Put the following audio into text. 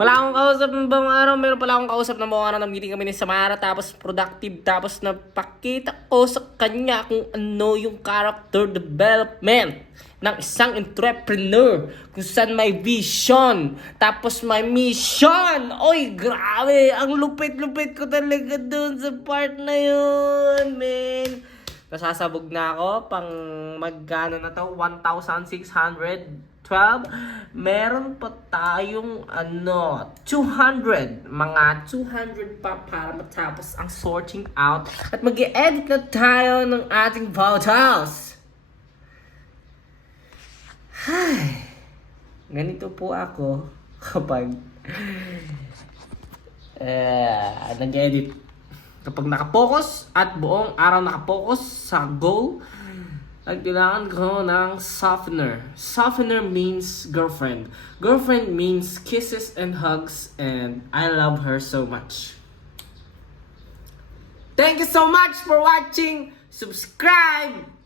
Wala akong kausap ng buong araw. Meron pala akong kausap ng buong araw. Nag-meeting kami ni Samara. Tapos productive. Tapos napakita ko sa kanya kung ano yung character development ng isang entrepreneur. Kung saan may vision. Tapos may mission. Oy, grabe. Ang lupit-lupit ko talaga dun sa part na yun, man. Nasasabog na ako. Pang magkano na to? 1,612. Meron pa tayong 200. Mga 200 pa para matapos ang sorting out. At mag-i-edit na tayo ng ating photos. Ay, ganito po ako kapag nag-edit. Kapag nakapokus at buong araw nakapokus sa goal, kailangan ko ng softener. Softener means girlfriend. Girlfriend means kisses and hugs, and I love her so much. Thank you so much for watching. Subscribe!